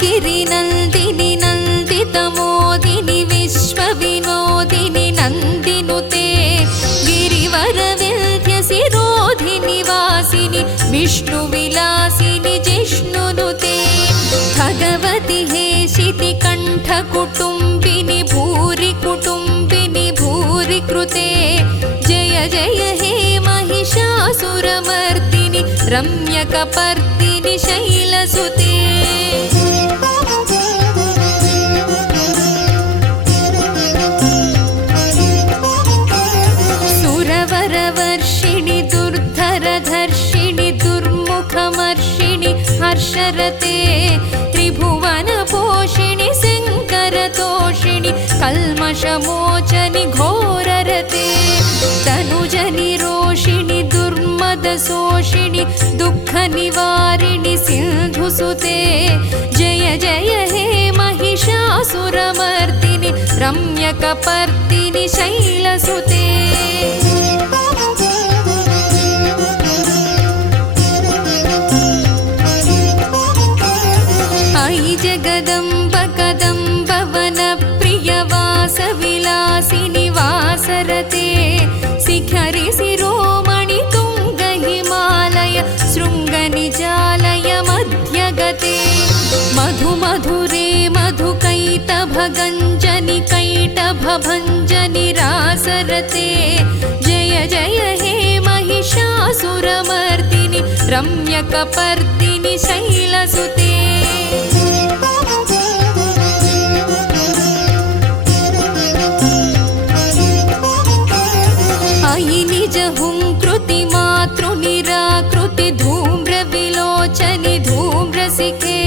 गिरिनन्दिनि नन्दितमोदिनि विश्वविनोदिनि नन्दिनुते गिरिवरविन्ध्यसिरोधिनि वासिनि विष्णुविलासिनि जिष्णुनुते भगवति हेशिति कण्ठकुटुम्बिनि भूरि कुटुम्बिनि भूरि कृते जय जय हे महिषासुरमर्दिनि रम्यकपर्दिनि शैलसुते सुरवरवर्षिणि दुर्धरधर्षिणि दुर्मुखमर्षिणि हर्षरते त्रिभुवनपोषिणि शङ्करतोषिणि कल्मषमोचनि घोररते तनुजनि रोषिणि दुर्मदशोषिणि दुःखनिवारिणि सिन्धुसुते जय जय हे महिषासुरमर्दिनि रम्यकपर्दिनि शैलसुते अयि जगदम्ब कदम्ब वनप्रियवासविलासिनि वासरते शिखरि शिरोमणि तुङ्ग हिमालय शृङ्गनिजालय मध्यगते मधुमधुरे मधुकैटभगञ्जनि कैटभभञ्जनि रासरते जय जय हे महिषासुरमर्दिनि रम्यकपर्दिनि शैलसुते अयि निज हुङ्कृति मातृनिराकृति धूम्रविलोचनि धूम्रसिखे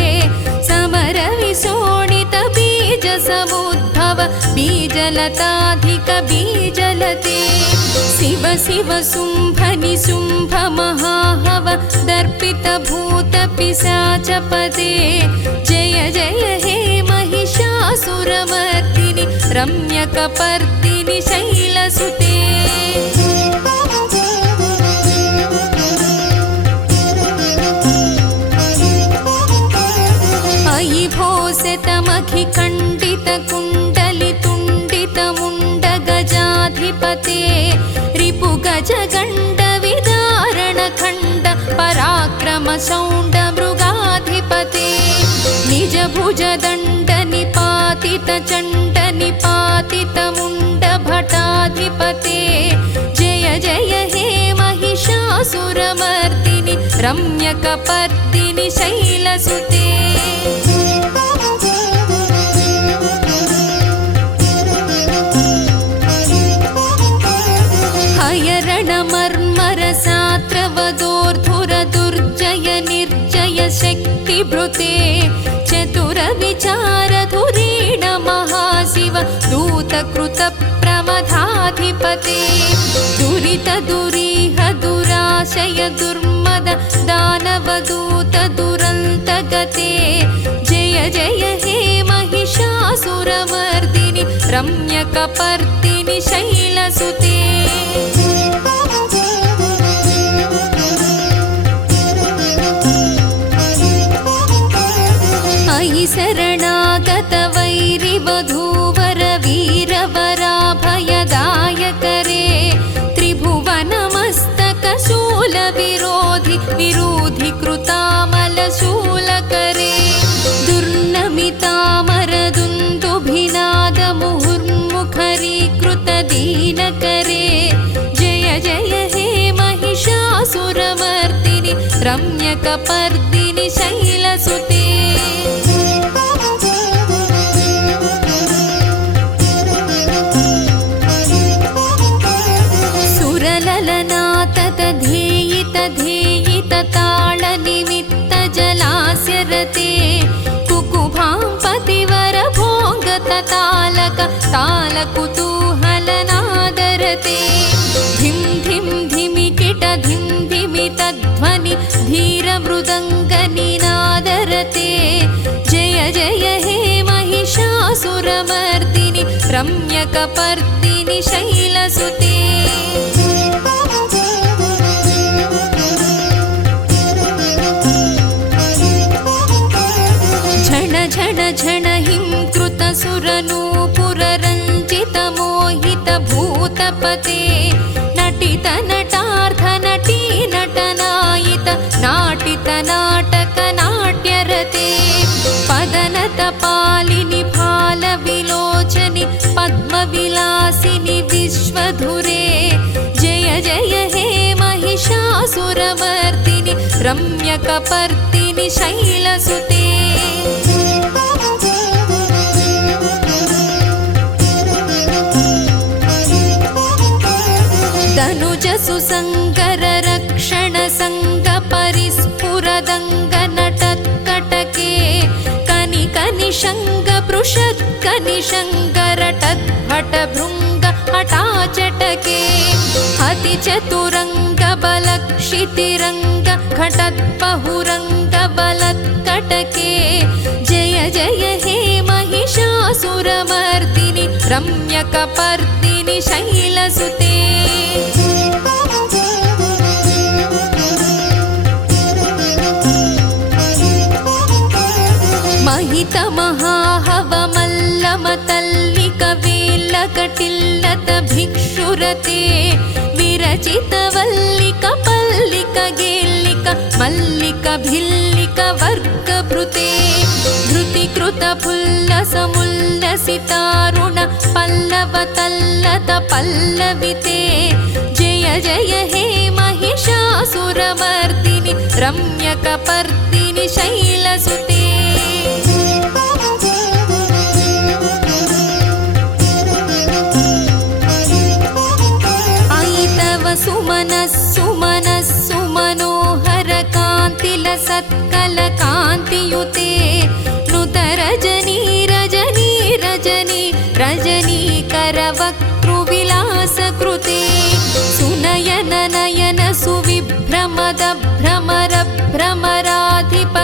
समरविशोणित बीजसमुद्भव बीजलताधिक बीजलते शिव शिव शुम्भनि शुम्भ महाहव दर्पित भूत पिशाचपदे जय जय हे महिषासुरमर्दिनि रम्यकपर्दिनि शैलसुते अयि भोसितमखिखण्डितकुण्डलितुण्डितमुण्डगजाधिपते रिपुगजगण्डविदारणखण्ड पराक्रमशौण्डमृगाधिपते निजभुजदण्डनिपातितचण्डनिपातितमुण्डभटाधिपते जय जय हे महिषासुरमर्दिनि रम्यकपर्दिनि शैलसुते हयरणमर्मरसात्रवदोर्धुरदुर्जय निर्जय शक्तिभृते चतुरविचारधुरीण महाशिव दूतकृतप्रमथाधिपते दुरितदुरीह दुराशय दुर्मद दानवदूत दुरन्तगते जय जय हे महिषासुरमर्दिनि रम्यकपर्दिनि शैलसुते अयि शरणागतवैरिवधूवर वीरवराभयदायकरे त्रिभुवनमस्तकशूलविरोधि विरोधि कृतामलशूलकरे दुर्नमितामरदुन्दुभिनादमुहुर्मुखरीकृतदीनकरे जय जय हे महिषासुरमर्दिनि रम्यकपर्दिनि शैलसुते सुरललनाततधेयितधेयितताळनिमित्तजलास्यरते कुकुभां पतिवरभोगततालक तालकुतूहलना शैलसुते धिं धिं धिमिकिट धिं धिमितध्वनि धीरमृदङ्गनिनादरते जय जय हे महिषासुरमर्दिनि रम्यकपर्दिनि शैलसुते झण झण झण हिं कृतसुरनूपुररञ्जितमोहितभूतपते नटित नटार्थ नटी नटनायित नाटित नाटक नाट्यरते पदनत पालिनि फालविलोचनि पद्मविलासिनि विश्वधुरे जय जय हे महिषासुरमर्दिनि रम्यकपर्दिनि शैलसुते धनुजसुसङ्कर रक्षण संग परिस्फुरदङ्ग नटत्कटके कनिकनिशङ्ग पृषत्कनिशङ्करटद्भट भृङ्ग हठाचटके अतिचतुरङ्ग बलक्षितिरङ्ग घटद्बहुरङ्ग बलत्कटके जय जय हे महिषासुरमर्दिनि रम्यकपर्दिनि शैलसुते महितमहाहवमल्लमतल्लिकवेल्लकटिल्लत भिक्षुरते विरचितवल्लिक पल्लिक गेल्लिक मल्लिक भिल्लिक वर्गभृते धृतिकृतफुल्लसमुल्लसितारुण पल्लवतल्लत पल्लविते जय जय हे महिषासुरमर्दिनि रम्यकपर्दिनि शैलसुते सुमनोहर कान्तिलसत्कल कान्तियुते नुतरजनी रजनी रजनी रजनीकरवक्तृविलासकृते सुनयन नयन सुविभ्रमद भ्रमर भ्रमराधिप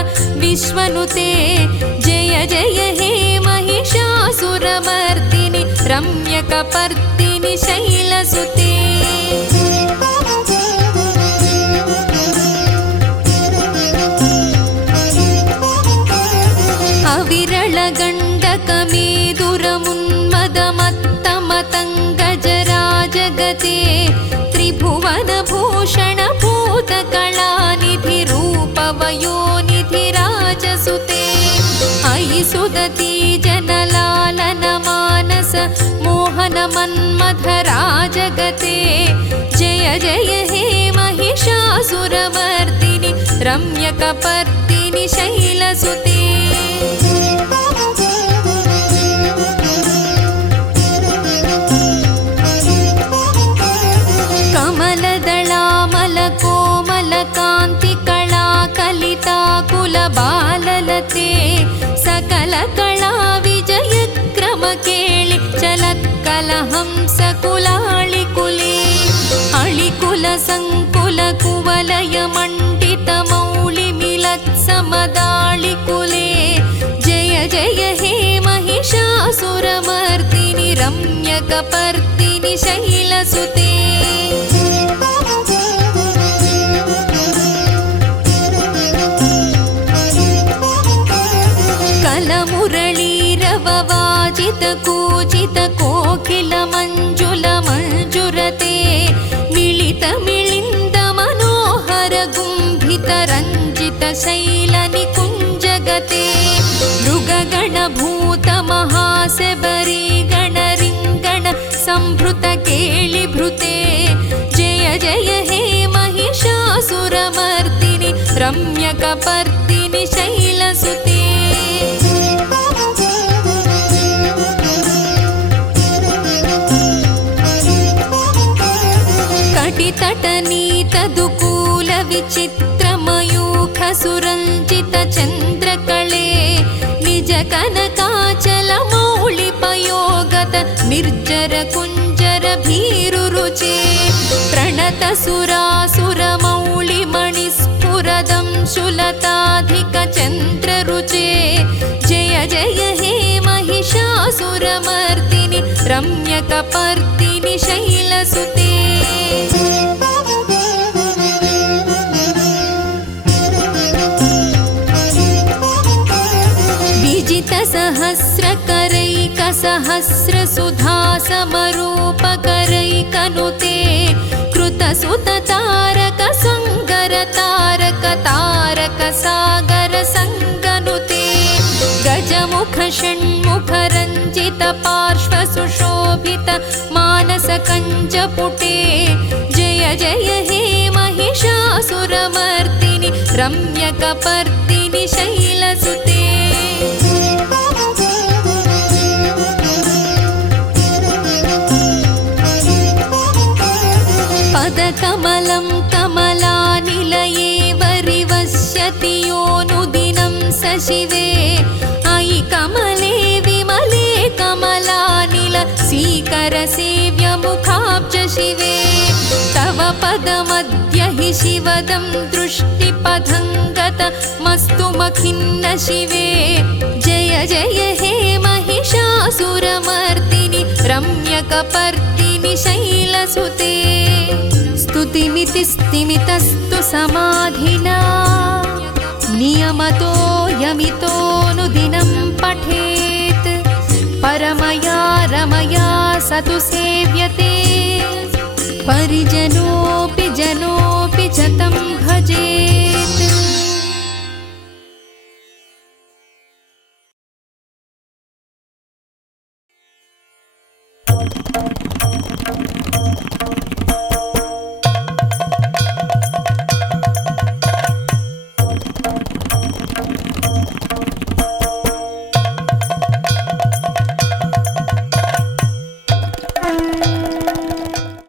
विश्वनुते जय जय हे महिषासुरमर्दिनि रम्यकपर्दिनि शैलसुते अविरलगण्डकमेदुरमुन्मदमत्तमतङ्गजराजगते त्रिभुवनभूषणभूतकलानिधिरूपवयोनिधिराजसुते अयि सुदती जनलालनमानस मोहनमन्मथराजगते जय जय हे महिषासुरमर्दिनि रम्यकपर्दिनि शैलसुते कमलदलामलकोमलकान्तिकलाकलिताकुलबाललते सकलकला विजयक्रमकेळि चलत्कलहंसकुलाळिकुले अळिकुलसङ्कुलकुवलयमण्डितमौलिमिलत्समदाळिकुले जय जय हे महिषासुरमर्दिनि रम्यकपर्दिनि शैलसुते कूजितकोकिलमञ्जुलमञ्जुरते मिलितमिलिन्दमनोहरगुम्भितरञ्जितशैलनिकुञ्जगते मृगगणभूतमहासेबरीगणरिङ्गण संभृतकेलिभृते जय जय हे महिषासुरमर्दिनि रम्यकपर्दिनि शैलसुते कटितटनीतदुकूलविचित्रमयूखसुरञ्जितचन्द्रकळे निजकनकाचलमौलिपयोगत निर्जरकुञ्जरभीरुरुचिर शतसुरासुरमौलिमणिस्फुरदं शुलताधिकचन्द्ररुचे जय जय हे महिषासुरमर्दिनि रम्यकपर्दिनि शैलसुते विजितसहस्रकरैकसहस्रसुधासमरूपकरैकनुते कृतसुततारकसुन्दरतारकतारकसागरसङ्गनुते गजमुखषण्मुखरञ्जितपार्श्वसुशोभित मानसकञ्जपुटे जय जय हे महिषासुरमर्दिनि रम्यकपर्दिनि शैलसुते पदकमलं कमलानिलये वरिवस्यति योऽनुदिनं स शिवे अयि कमले विमले कमलानिल सीकरसेव्यमुखाब्ज शिवे तव पदमद्य हि शिवदं दृष्टिपथङ्गतमस्तु मखिन्न शिवे जय जय हे महिषासुरमर्दिनि रम्यकपर्दिनि शैलसुते स्तुतिमिति स्तिमितस्तु समाधिना नियमतो यमितोऽनुदिनं पठेत् परमया रमया स तु सेव्यते परिजनोऽपि जनोऽपि च तं भजेत्।